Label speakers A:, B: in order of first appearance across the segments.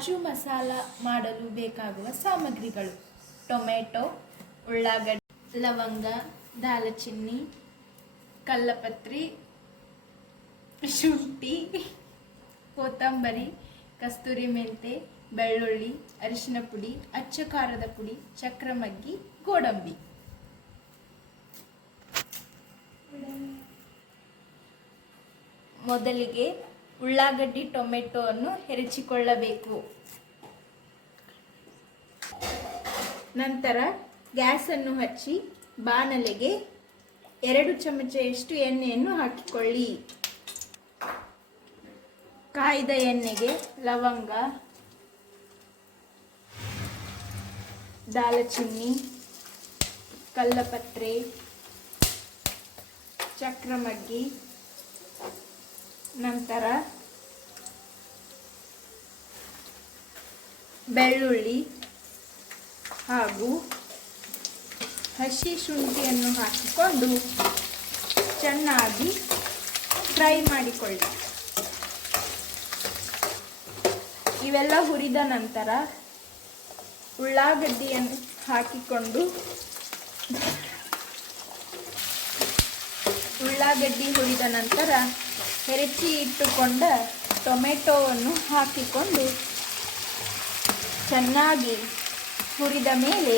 A: ಕಾಜು ಮಸಾಲ ಮಾಡಲು ಬೇಕಾಗುವ ಸಾಮಗ್ರಿಗಳು. ಟೊಮೆಟೊ, ಉಳ್ಳಾಗಡ್ಡೆ, ಲವಂಗ, ದಾಲಚಿನ್ನಿ, ಕಲ್ಲಪತ್ರಿ, ಶುಂಠಿ, ಕೊತ್ತಂಬರಿ, ಕಸ್ತೂರಿ ಮೆಂತೆ, ಬೆಳ್ಳುಳ್ಳಿ, ಅರಿಶಿನ ಪುಡಿ, ಅಚ್ಚ ಖಾರದ ಪುಡಿ, ಚಕ್ರಮಗ್ಗಿ, ಗೋಡಂಬಿ. ಮೊದಲಿಗೆ ಉಳ್ಳಾಗಡ್ಡಿ, ಟೊಮೆಟೊ ಅನ್ನು ಹೆರಚಿಕೊಳ್ಳಬೇಕು. ನಂತರ ಗ್ಯಾಸನ್ನು ಹಚ್ಚಿ ಬಾಣಲೆಗೆ ಎರಡು ಎಷ್ಟು ಎಣ್ಣೆಯನ್ನು ಹಾಕಿಕೊಳ್ಳಿ. ಕಾಯ್ದ ಎಣ್ಣೆಗೆ ಲವಂಗ, ದಾಲಚಿನ್ನಿ, ಕಲ್ಲಪತ್ರೆ, ಚಕ್ರಮಗ್ಗಿ ನಂತರ ಬೆಳ್ಳುಳ್ಳಿ ಹಾಗೂ ಹಸಿ ಶುಂಠಿಯನ್ನು ಹಾಕಿಕೊಂಡು ಚೆನ್ನಾಗಿ ಫ್ರೈ ಮಾಡಿಕೊಳ್ಳಿ. ಇವೆಲ್ಲ ಹುರಿದ ನಂತರ ಉಳ್ಳಾಗಡ್ಡಿಯನ್ನು ಹಾಕಿಕೊಂಡು ಉಳ್ಳಾಗಡ್ಡಿ ಹುರಿದ ನಂತರ ಹೆರಚಿ ಇಟ್ಟುಕೊಂಡ ಟೊಮೆಟೊವನ್ನು ಹಾಕಿಕೊಂಡು ಚೆನ್ನಾಗಿ ಹುರಿದ ಮೇಲೆ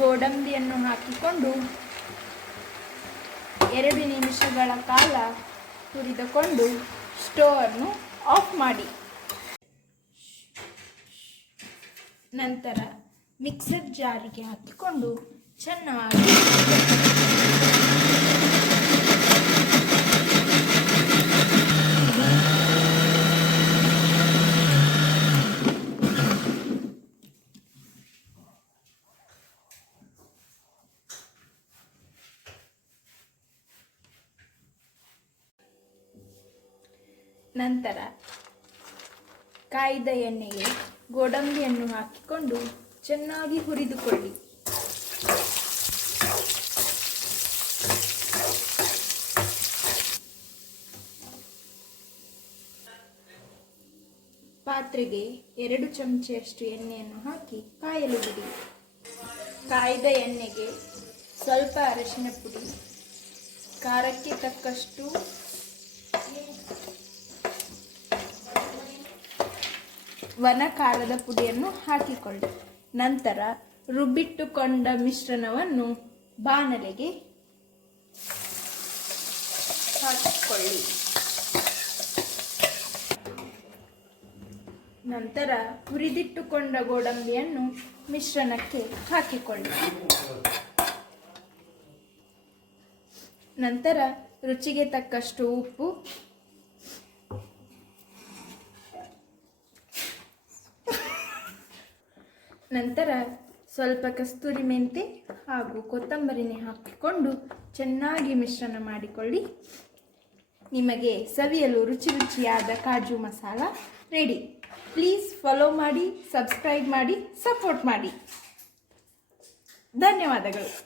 A: ಗೋಡಂಬಿಯನ್ನು ಹಾಕಿಕೊಂಡು ಎರಡು ನಿಮಿಷಗಳ ಕಾಲ ಹುರಿದುಕೊಂಡು ಸ್ಟೋವನ್ನು ಆಫ್ ಮಾಡಿ. ನಂತರ ಮಿಕ್ಸರ್ ಜಾರಿಗೆ ಹಾಕಿಕೊಂಡು ಚೆನ್ನಾಗಿ ನಂತರ ಕಾಯ್ದ ಎಣ್ಣೆಗೆ ಗೋಡಂಬಿಯನ್ನು ಹಾಕಿಕೊಂಡು ಚೆನ್ನಾಗಿ ಹುರಿದುಕೊಳ್ಳಿ. ಪಾತ್ರೆಗೆ ಎರಡು ಚಮಚೆಯಷ್ಟು ಎಣ್ಣೆಯನ್ನು ಹಾಕಿ ಕಾಯಲು ಬಿಡಿ. ಕಾಯ್ದ ಎಣ್ಣೆಗೆ ಸ್ವಲ್ಪ ಅರಿಶಿನ ಪುಡಿ, ಖಾರಕ್ಕೆ ತಕ್ಕಷ್ಟು ವನ ಖಾರದ ಪುಡಿಯನ್ನು ಹಾಕಿಕೊಳ್ಳಿ. ನಂತರ ರುಬ್ಬಿಟ್ಟುಕೊಂಡ ಮಿಶ್ರಣವನ್ನು ಬಾಣಲೆಗೆ ಹಾಕಿಕೊಳ್ಳಿ. ನಂತರ ಹುರಿದಿಟ್ಟುಕೊಂಡ ಗೋಡಂಬಿಯನ್ನು ಮಿಶ್ರಣಕ್ಕೆ ಹಾಕಿಕೊಳ್ಳಿ. ನಂತರ ರುಚಿಗೆ ತಕ್ಕಷ್ಟು ಉಪ್ಪು ನಂತರ ಸ್ವಲ್ಪ ಕಸ್ತೂರಿ ಮೆಂತೆ ಹಾಗೂ ಕೊತ್ತಂಬರಿನೇ ಹಾಕಿಕೊಂಡು ಚೆನ್ನಾಗಿ ಮಿಶ್ರಣ ಮಾಡಿಕೊಳ್ಳಿ. ನಿಮಗೆ ಸವಿಯಲು ರುಚಿ ರುಚಿಯಾದ kaju masala ready. Please follow ಮಾಡಿ, ಸಬ್ಸ್ಕ್ರೈಬ್ ಮಾಡಿ, ಸಪೋರ್ಟ್ ಮಾಡಿ. ಧನ್ಯವಾದಗಳು.